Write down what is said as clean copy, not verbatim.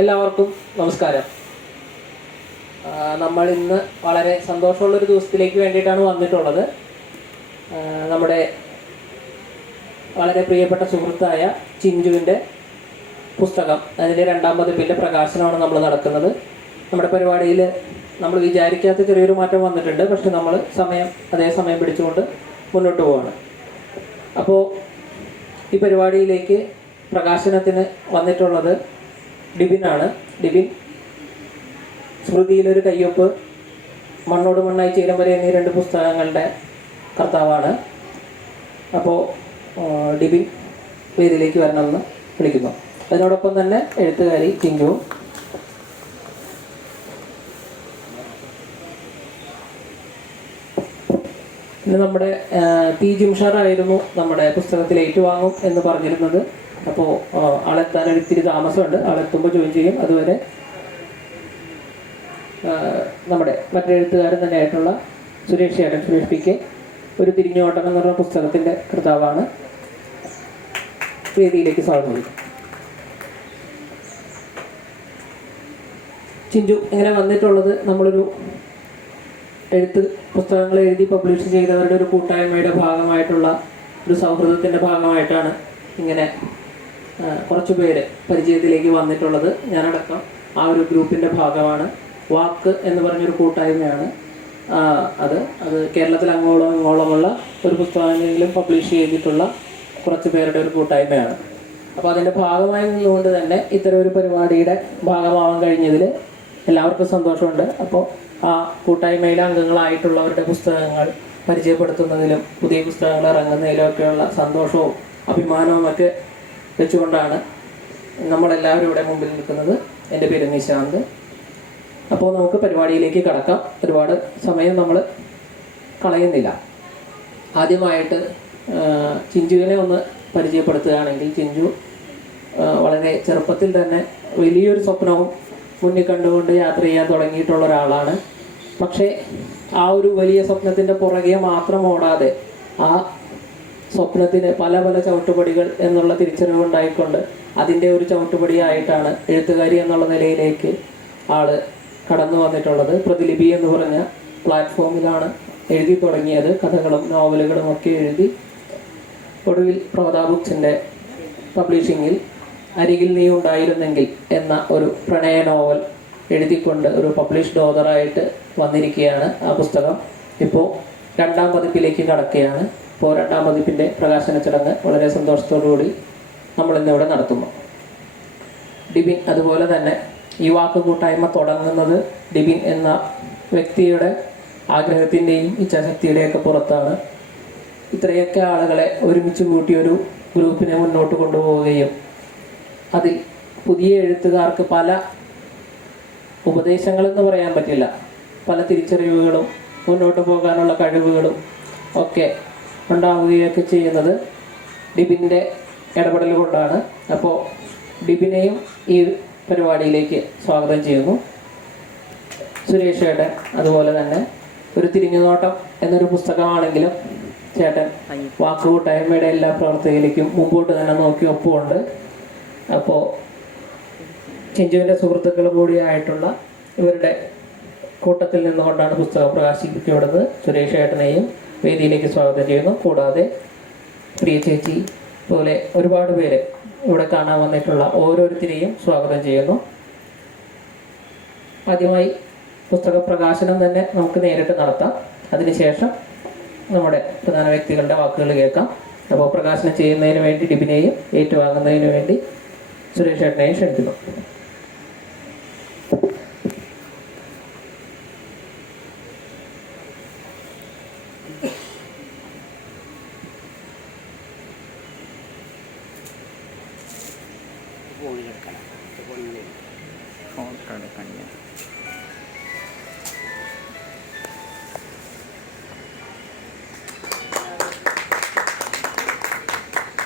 എല്ലാവർക്കും നമസ്കാരം. നമ്മൾ ഇന്ന് വളരെ സന്തോഷമുള്ളൊരു ദിവസത്തിലേക്ക് വേണ്ടിയിട്ടാണ് വന്നിട്ടുള്ളത്. നമ്മുടെ വളരെ പ്രിയപ്പെട്ട സുഹൃത്തായ ചിഞ്ചുവിൻ്റെ പുസ്തകം, അതിൻ്റെ 2ാം പതിപ്പിൻ്റെ പ്രകാശനമാണ് നമ്മൾ നടക്കുന്നത്. നമ്മുടെ പരിപാടിയിൽ നമ്മൾ വിചാരിക്കാത്ത ചെറിയൊരു മാറ്റം വന്നിട്ടുണ്ട്. പക്ഷെ നമ്മൾ അതേ സമയം പിടിച്ചുകൊണ്ട് മുന്നോട്ട് പോവുകയാണ്. അപ്പോൾ ഈ പരിപാടിയിലേക്ക് പ്രകാശനത്തിന് വന്നിട്ടുള്ളത് ഡിബിനാണ്. ഡിബിൻ സ്മൃതിയിലൊരു കയ്യൊപ്പ്, മണ്ണോട് മണ്ണായി ചേരും വരെ എന്നീ 2 പുസ്തകങ്ങളുടെ കർത്താവാണ്. അപ്പോൾ ഡിബിൻ വേദിയിലേക്ക് വരണമെന്ന് വിളിക്കുന്നു. അതിനോടൊപ്പം തന്നെ എഴുത്തുകാരി ചിഞ്ചു. ഇന്ന് നമ്മുടെ പി ജിംഷാറായിരുന്നു നമ്മുടെ പുസ്തകത്തിൽ ഏറ്റുവാങ്ങും എന്ന് പറഞ്ഞിരുന്നത്. അപ്പോൾ ആളെത്താൻ ഒരിത്തിരി താമസമുണ്ട്. ആളെത്തുമ്പോൾ ജോയിൻ ചെയ്യും. അതുവരെ നമ്മുടെ മറ്റെഴുത്തുകാരൻ തന്നെയായിട്ടുള്ള സുരേഷ് പി.കെ. ഒരു തിരിഞ്ഞോട്ടം എന്ന് പറഞ്ഞ പുസ്തകത്തിൻ്റെ കർത്താവാണ്. വേദിയിലേക്ക് സ്വാഗതം ചെയ്യും. ചിഞ്ചു ഇങ്ങനെ വന്നിട്ടുള്ളത് നമ്മളൊരു പുസ്തകങ്ങൾ എഴുതി പബ്ലിഷ് ചെയ്തവരുടെ ഒരു കൂട്ടായ്മയുടെ ഭാഗമായിട്ടുള്ള ഒരു സൗഹൃദത്തിൻ്റെ ഭാഗമായിട്ടാണ് ഇങ്ങനെ കുറച്ച് പേര് പരിചയത്തിലേക്ക് വന്നിട്ടുള്ളത്. ഞാനടക്കം ആ ഒരു ഗ്രൂപ്പിൻ്റെ ഭാഗമാണ്. വാക്ക് എന്ന് പറഞ്ഞൊരു കൂട്ടായ്മയാണ് അത് കേരളത്തിൽ അങ്ങോളം ഇങ്ങോളമുള്ള ഒരു പുസ്തകമെങ്കിലും പബ്ലിഷ് ചെയ്തിട്ടുള്ള കുറച്ച് പേരുടെ ഒരു കൂട്ടായ്മയാണ്. അപ്പോൾ അതിൻ്റെ ഭാഗമായി നിന്നുകൊണ്ട് തന്നെ ഇത്തരം ഒരു പരിപാടിയുടെ ഭാഗമാവാൻ കഴിഞ്ഞതിൽ എല്ലാവർക്കും സന്തോഷമുണ്ട്. അപ്പോൾ ആ കൂട്ടായ്മയിലെ അംഗങ്ങളായിട്ടുള്ളവരുടെ പുസ്തകങ്ങൾ പരിചയപ്പെടുത്തുന്നതിലും പുതിയ പുസ്തകങ്ങൾ ഇറങ്ങുന്നതിലും ഒക്കെയുള്ള സന്തോഷവും അഭിമാനവും ഒക്കെ വെച്ചുകൊണ്ടാണ് നമ്മളെല്ലാവരും ഇവിടെ മുമ്പിൽ നിൽക്കുന്നത്. എൻ്റെ പേര് നിശാന്ത്. അപ്പോൾ നമുക്ക് പരിപാടിയിലേക്ക് കടക്കാം. ഒരുപാട് സമയം നമ്മൾ കളയുന്നില്ല. ആദ്യമായിട്ട് ചിഞ്ചുവിനെ ഒന്ന് പരിചയപ്പെടുത്തുകയാണെങ്കിൽ, ചിഞ്ചു വളരെ ചെറുപ്പത്തിൽ തന്നെ വലിയൊരു സ്വപ്നവും മുന്നിൽ കണ്ടുകൊണ്ട് യാത്ര ചെയ്യാൻ തുടങ്ങിയിട്ടുള്ള ഒരാളാണ്. പക്ഷേ ആ ഒരു വലിയ സ്വപ്നത്തിൻ്റെ പുറകെ മാത്രം ഓടാതെ ആ സ്വപ്നത്തിന് പല പല ചവിട്ടുപടികൾ എന്നുള്ള തിരിച്ചറിവുണ്ടായിക്കൊണ്ട് അതിൻ്റെ ഒരു ചവിട്ടുപടിയായിട്ടാണ് എഴുത്തുകാരി എന്നുള്ള നിലയിലേക്ക് ആള് കടന്നു വന്നിട്ടുള്ളത്. പ്രതിലിപി എന്ന് പറഞ്ഞ പ്ലാറ്റ്ഫോമിലാണ് എഴുതി തുടങ്ങിയത്. കഥകളും നോവലുകളും ഒക്കെ എഴുതി ഒടുവിൽ പ്രവത ബുക്സിൻ്റെ പബ്ലിഷിങ്ങിൽ അരികിൽ നീ ഉണ്ടായിരുന്നെങ്കിൽ എന്ന ഒരു പ്രണയ നോവൽ എഴുതിക്കൊണ്ട് ഒരു പബ്ലിഷ്ഡ് ഓതറായിട്ട് വന്നിരിക്കുകയാണ്. ആ പുസ്തകം ഇപ്പോൾ 2ാം പതിപ്പിലേക്ക് കടക്കുകയാണ്. ഇപ്പോൾ 2ാം പതിപ്പിൻ്റെ പ്രകാശന ചടങ്ങ് വളരെ സന്തോഷത്തോടുകൂടി നമ്മളിന്നിവിടെ നടത്തുന്നു. ഡിബിൻ അതുപോലെ തന്നെ ഈ വാക്ക് കൂട്ടായ്മ തുടങ്ങുന്നത് ഡിബിൻ എന്ന വ്യക്തിയുടെ ആഗ്രഹത്തിൻ്റെയും ഇച്ഛാശക്തിയുടെയൊക്കെ പുറത്താണ്. ഇത്രയൊക്കെ ആളുകളെ ഒരുമിച്ച് കൂട്ടിയൊരു ഗ്രൂപ്പിനെ മുന്നോട്ട് കൊണ്ടുപോവുകയും അതിൽ പുതിയ എഴുത്തുകാർക്ക് പല ഉപദേശങ്ങളെന്ന് പറയാൻ പറ്റില്ല, പല തിരിച്ചറിവുകളും മുന്നോട്ട് പോകാനുള്ള കഴിവുകളും ഒക്കെ ഉണ്ടാവുകയൊക്കെ ചെയ്യുന്നത് ഡിബിൻ്റെ ഇടപെടൽ കൊണ്ടാണ്. അപ്പോൾ ഡിബിനെയും ഈ പരിപാടിയിലേക്ക് സ്വാഗതം ചെയ്യുന്നു. സുരേഷ് ചേട്ടൻ അതുപോലെ തന്നെ ഒരു തിരിഞ്ഞുനോട്ടം എന്നൊരു പുസ്തകമാണെങ്കിലും ചേട്ടൻ വാക്കുകൂട്ടായ്മയുടെ എല്ലാ പ്രവർത്തകയിലേക്കും മുമ്പോട്ട് തന്നെ നോക്കി ഒപ്പമുണ്ട്. അപ്പോൾ ചിഞ്ചുവിൻ്റെ സുഹൃത്തുക്കൾ കൂടിയായിട്ടുള്ള ഇവരുടെ കൂട്ടത്തിൽ നിന്നുകൊണ്ടാണ് പുസ്തകം പ്രകാശിപ്പിക്കപ്പെടുന്നത്. സുരേഷ് ചേട്ടനെയും വേദിയിലേക്ക് സ്വാഗതം ചെയ്യുന്നു. കൂടാതെ പ്രിയ ചേച്ചി പോലെ ഒരുപാട് പേര് ഇവിടെ കാണാൻ വന്നിട്ടുള്ള ഓരോരുത്തരെയും സ്വാഗതം ചെയ്യുന്നു. ആദ്യമായി പുസ്തക പ്രകാശനം തന്നെ നമുക്ക് നേരിട്ട് നടത്താം. അതിനുശേഷം നമ്മുടെ പ്രധാന വ്യക്തികളുടെ വാക്കുകൾ കേൾക്കാം. അപ്പോൾ പ്രകാശനം ചെയ്യുന്നതിന് വേണ്ടി ഡിബിനെയും ഏറ്റുവാങ്ങുന്നതിന് വേണ്ടി സുരേഷ് ചേട്ടനെയും ക്ഷണിക്കുന്നു.